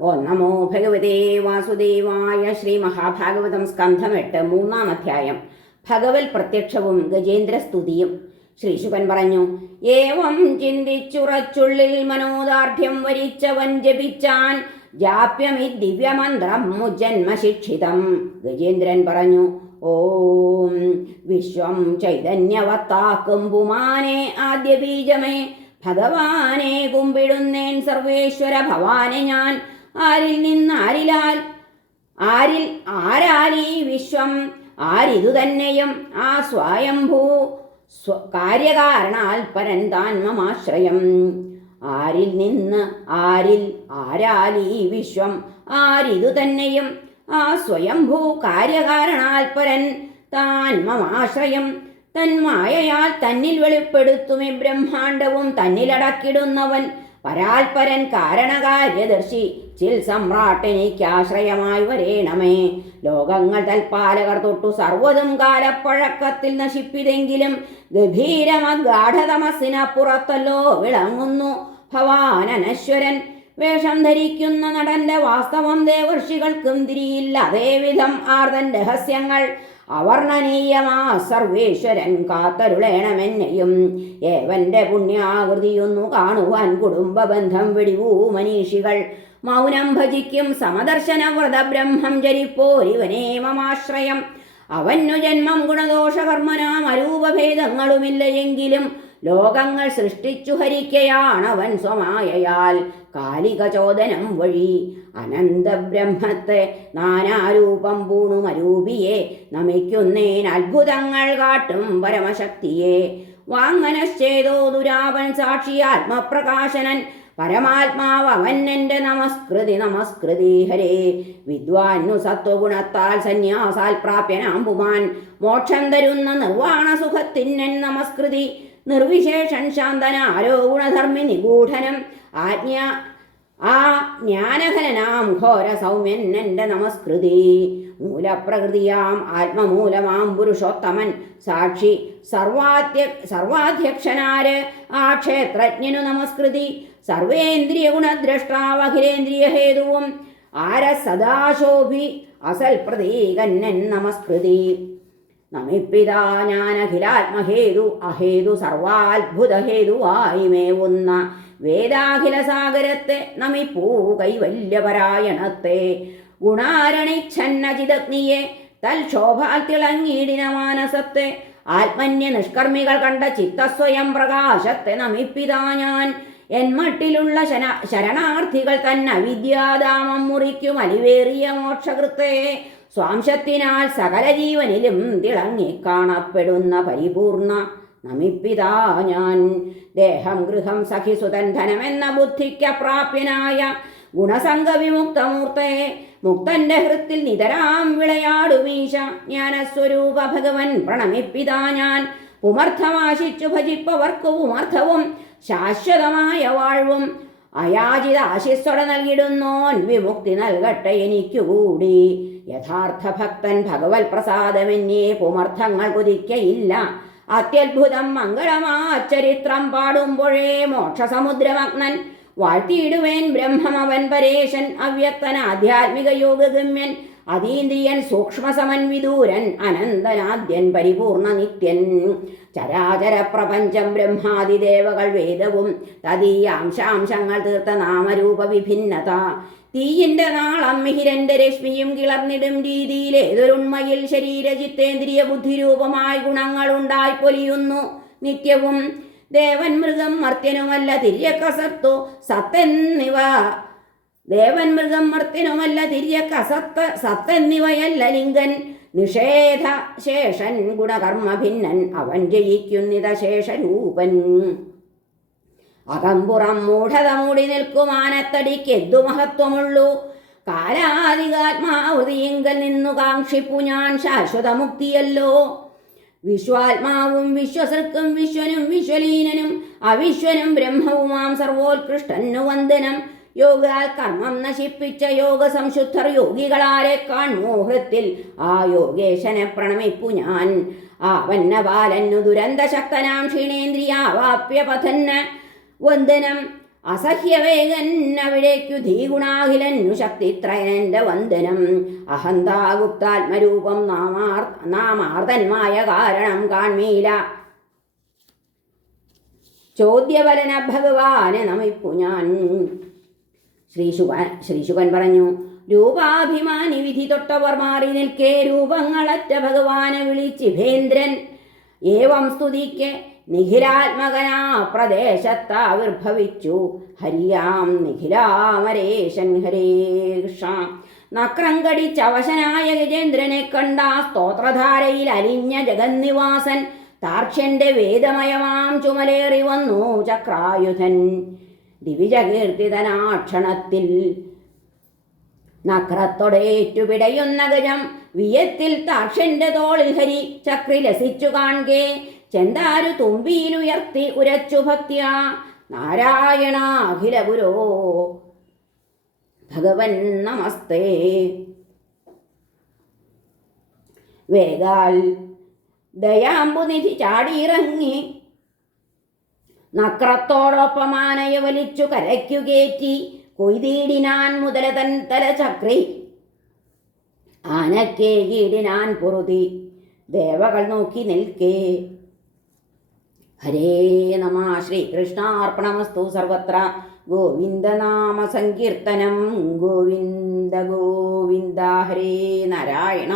ഓ നമോ ഭഗവതേ വാസുദേവായ ശ്രീ മഹാഭാഗവതം സ്കന്ധം എട്ട് മൂന്നാം അധ്യായം. ഭഗവത് പ്രത്യക്ഷവും ഗജേന്ദ്ര സ്തുതിയും. ശ്രീ ശുഭൻ പറഞ്ഞു ഏവം ചിന്തിച്ചുറച്ചുള്ളിൽ മനോദാർഢ്യം വരിച്ചവൻ ജപിച്ചാൻ ജാപ്യമി ദിവ്യമന്ത്രം മുജന്മശിക്ഷിതം. ഗജേന്ദ്രൻ പറഞ്ഞു ഓം വിശ്വം ചൈതന്യവത്താക്കും പുമാനെ ആദ്യ ബീജമേ ഭഗവാനെ കുമ്പിടുന്നേൻ സർവേശ്വര ഭവാനെ ഞാൻ ആരിൽ നിന്നാരിലാൽ? ആരിൽ ഈ വിശ്വം? ആരിതു തന്നെയും ആ സ്വയംഭൂ. സ്വ കാര്യകാരണാൽ താൻ മമാശ്രയം. ആരിൽ നിന്ന് ആരിൽ ആരാലീ വിശ്വം? ആരിതു തന്നെയും ആ സ്വയംഭൂ കാര്യകാരണാൽ പരൻ മമാശ്രയം. തന്മായയാൽ തന്നിൽ വെളിപ്പെടുത്തുമി ബ്രഹ്മാണ്ടവും തന്നിലടക്കിടുന്നവൻ. പരാൽപരൻ കാരണകാര്യദർശി ചിൽ സമ്രാട്ടിനിക്കാശ്രയമായി വരേണമേ. ലോകങ്ങൾ തൽപാലകർ തൊട്ടു സർവതും കാലപ്പഴക്കത്തിൽ നശിപ്പിതെങ്കിലും ഗഭീരമഗാഠതമസിനപ്പുറത്തല്ലോ വിളങ്ങുന്നു. ഭവാനനശ്വരൻ വേഷം ധരിക്കുന്ന നടന്റെ വാസ്തവം ദേവർഷികൾക്കും തിരിയില്ല അതേവിധം ആർതൻ രഹസ്യങ്ങൾ അവർണനീയമാ സർവേശ്വരൻ കാത്തരുളേണമെന്നെയും ഏവന്റെ പുണ്യാകൃതിയൊന്നു കാണുവാൻ കുടുംബ ബന്ധം വെടിവൂ മനീഷികൾ. മൗനം ഭജിക്കും സമദർശന വ്രത ബ്രഹ്മം ജരിപ്പോരിവനേ മമാശ്രയം. അവന്നു ജന്മം ഗുണദോഷകർമ്മനാം അരൂപഭേദങ്ങളുമില്ല എങ്കിലും ലോകങ്ങൾ സൃഷ്ടിച്ചു ഹരിക്കയാണവൻ സ്വമായയാൽ കാലിക ചോദനം വഴി അനന്തബ്രഹ്മത്തെ നാനാരൂപം പൂണുമരൂപിയെ നമിക്കുന്നേൻ അത്ഭുതങ്ങൾ കാട്ടും പരമശക്തിയെ. വാങ്മനശ്ചേതോ ദുരാവൻ സാക്ഷി ആത്മപ്രകാശനൻ പരമാത്മാവ് അവൻ എന്റെ നമസ്കൃതി നമസ്കൃതി ഹരേ. വിദ്വാന്നു സത്വഗുണത്താൽ സന്യാസാൽ പ്രാപ്യനാം പുമാൻ. മോക്ഷം തരുന്ന നിർവാണ നമസ്കൃതി നിർവിശേഷൻ ശാന്തന ആരോ ഗുണധർമ്മി നിഗൂഢനം. ആജ്ഞ ആ ജ്ഞാനഘനാം ഘോര സൗമ്യൻ എന്റെ നമസ്കൃതി. മൂലപ്രകൃതിയാം ആത്മമൂലമാം പുരുഷോത്തമൻ. സാക്ഷി സർവാധ്യ സർവാധ്യക്ഷനാര് ആ ക്ഷേത്രജ്ഞനു നമസ്കൃതി. സർവേന്ദ്രിയ ഗുണദ്രഷ്ടാവഖിലേന്ദ്രിയ ഹേതുവും ആര സദാശോഭി അസൽ പ്രതീകന്നൻ നമസ്കൃതി. നമിപ്പിതാ ഞാൻ അഖിലാത്മഹേതു അഹേതു സർവാത്ഭുത ഹേതുവായി മേവുന്ന വേദാഖില സാഗരത്തെ നമിപ്പൂ കൈവല്യപരായണത്തെ ഗുണാരണിച്ഛന്നചിതഗ്നിയെ തൽക്ഷോഭാൽ തിളങ്ങിയിടിന മാനസത്തെ ആത്മന്യ നിഷ്കർമ്മികൾ കണ്ട ചിത്തസ്വയം പ്രകാശത്തെ നമിപ്പിതാ ഞാൻ. എന്മട്ടിലുള്ള ശരണാർത്ഥികൾ തന്നെ വിദ്യാദാമം മുറിക്കും അലിവേറിയ മോക്ഷകൃത്തെ. സ്വാംശത്തിനാൽ സകല ജീവനിലും തിളങ്ങി കാണപ്പെടുന്ന പരിപൂർണ നമിപ്പിതാ ഞാൻ. ദേഹം ഗൃഹം സഖി ധനമെന്ന ബുദ്ധിക്കപ്രാപ്യനായ പ്രാപ്യനായ ഗുണസംഗവിമുക്തമൂർത്തെ മുക്തന്റെ ഹൃത്തിൽ നിതരാം വിളയാടുമീശ ജ്ഞാനസ്വരൂപ ഭഗവൻ പ്രണമിപ്പിതാ ഞാൻ. പുമർത്ഥമാശിച്ചു ഭജിപ്പവർക്ക് പുമർത്ഥവും ശാശ്വതമായ വാഴ്വും അയാചിത ആശിസ്വട നൽകിടുന്നോൻ വിമുക്തി നൽകട്ടെ എനിക്കുകൂടി. യഥാർത്ഥ ഭക്തൻ ഭഗവത് പ്രസാദമെന്നേ പുമർത്ഥങ്ങൾ കുതിക്കയില്ല. അത്യത്ഭുതം മംഗളമാ ചരിത്രം പാടുമ്പോഴേ മോക്ഷസമുദ്രമഗ്നൻ വാഴ്ത്തിയിടുവേൻ ബ്രഹ്മമവൻ പരേശൻ അവ്യക്തൻ ആധ്യാത്മിക യോഗഗമ്യൻ അതീന്ദ്രിയൻ സൂക്ഷ്മ സമന്വിദൂരൻ അനന്തനാദ്യൻ പരിപൂർണ നിത്യൻ ചരാചര പ്രപഞ്ചം ബ്രഹ്മാതിദേവകൾ വേദവും തദീയാംശാംശങ്ങൾ തീർത്ത നാമരൂപ വിഭിന്നത. തീയിന്റെ നാളം മിഹിരന്റെ രശ്മിയും കിളർന്നിടും രീതിയിൽ ഏതൊരുണ്മയിൽ ശരീരചിത്തേന്ദ്രിയ ബുദ്ധിരൂപമായ ഗുണങ്ങൾ ഉണ്ടായി പൊലിയുന്നു. നിത്യവും ദേവൻ മൃഗം മർത്യനുമല്ല തിര്യക്കസത്തു സത്തെന്നിവ ദേവൻ മൃഗം മർത്യനുമല്ല തിര്യക്ക. സത്ത് എന്നിവയല്ല ലിംഗൻ. നിഷേധ ശേഷൻ ഗുണകർമ്മ ഭിന്നൻ. അവൻ ജയിക്കുന്നിത ശേഷരൂപൻ. അകമ്പുറം മൂഢത മൂടി നിൽക്കുമാനത്തടിക്ക് എന്തു മഹത്വമുള്ളൂ? കാലാധികാത്മാവൃതിയെങ്കിൽ നിന്നു കാക്ഷിപ്പു ഞാൻ ശാശ്വതമുക്തിയല്ലോ. വിശ്വാത്മാവും വിശ്വസൃക്കും വിശ്വനും വിശ്വലീനനും അവിശ്വനും ബ്രഹ്മവുമാം സർവോത്കൃഷ്ടന്നു വന്ദനം യോഗാൽ കർമ്മം നശിപ്പിച്ച യോഗ സംശുദ്ധർ യോഗികളാരെ കാൺമോഹത്തിൽ ആ യോഗേശനെ പ്രണമിപ്പു ഞാൻ. ആവന്ന ബാലന്നു ദുരന്തശക്തനാം ക്ഷീണേന്ദ്രിയാവാപ്യ പഥന്ന വന്ദനം. അസഹ്യവേഗൻ അവിടേക്കു ധീഗുണാഖിലന്നു ശക്തിത്രയനന്റെ വന്ദനം. അഹന്താഗുപ്താത്മരൂപം നാമാർ നാമാർദ്ദന്മായ കാരണം കാൺമീല. ചോദ്യവലന ഭഗവാനെ നമിപ്പു ഞാൻ. ശ്രീശുകൻ ശ്രീശുകൻ പറഞ്ഞു രൂപാഭിമാനി വിധി തൊട്ടവർ മാറി നിൽക്കേ രൂപങ്ങളറ്റ ഭഗവാനെ വിളിച്ചിഭേന്ദ്രൻ ഏവം സ്തുതിക്ക് നിഖിലാത്മകനാ പ്രദേശത്താവിർഭവിച്ചു ഹരിയാം നിഖിലാമരേശൻ ഹരേ കൃഷ്ണ. നക്രം കടിച്ചവശനായ ഗജേന്ദ്രനെ കണ്ട സ്തോത്രധാരയിൽ അലിഞ്ഞ ജഗന്നിവാസൻ താർക്ഷ്യന്റെ വേദമയമാം ചുമലേറി വന്നു ചക്രായുധൻ. ദിവിജകീർത്തിതനാക്ഷണത്തിൽ നക്രത്തൊടേറ്റുപിടയുന്ന ഗജം വിയത്തിൽ താക്ഷന്റെ തോളിൽ ഹരി ചക്രി ലസിച്ചു കാൺകെ ചെന്താരു തുമ്പിയിലുയർത്തി ഉരച്ചു ഭക്തിയ നാരായണ അഖില ഗുരോ ഭഗവൻ നമസ്തേ. വേഗാൽ ദയാമ്പുനിധി ചാടിയിറങ്ങി നക്രത്തോടൊപ്പം ആനയെ വലിച്ചു കരയ്ക്കു കയറ്റി കൊയ്തീടിനാൻ മുതല തൻ തല ചക്രി. ആനക്കേ കീടിനാൻ പൊറുതി ദേവകൾ നോക്കി നിൽക്കേ. ഹരേ നമ ശ്രീകൃഷ്ണാർപ്പണമസ്തു സർവത്ര. ഗോവിന്ദനാമ സങ്കീർത്തനം ഗോവിന്ദ ഗോവിന്ദ ഹരേ നാരായണ.